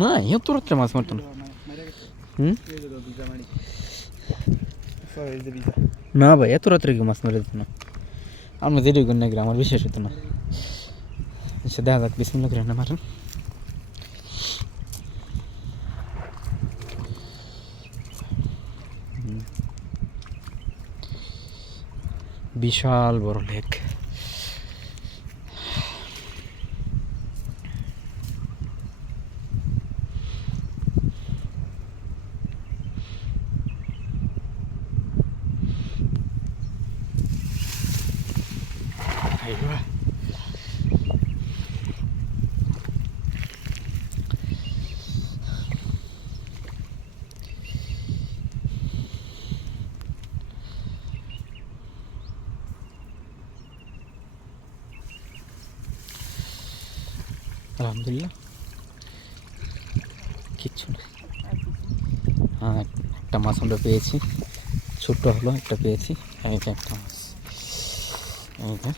না এত রাত্রে মাছ মারতো না। না ভাই এত রাত্রে কেউ মাছ মেরে দিত না। আমরা যেটাই করি না গেলে আমার বিশ্বাস হতো না। আচ্ছা দেখা যাক বিসমিল্লাহ করে না মারেন। বিশাল বড় লেক। আলহামদুলিল্লাহ কিচ্ছু না। হ্যাঁ একটা মাছ আমরা পেয়েছি, ছোট্ট হলো একটা পেয়েছি। এই যে একটা মাছ, এই যে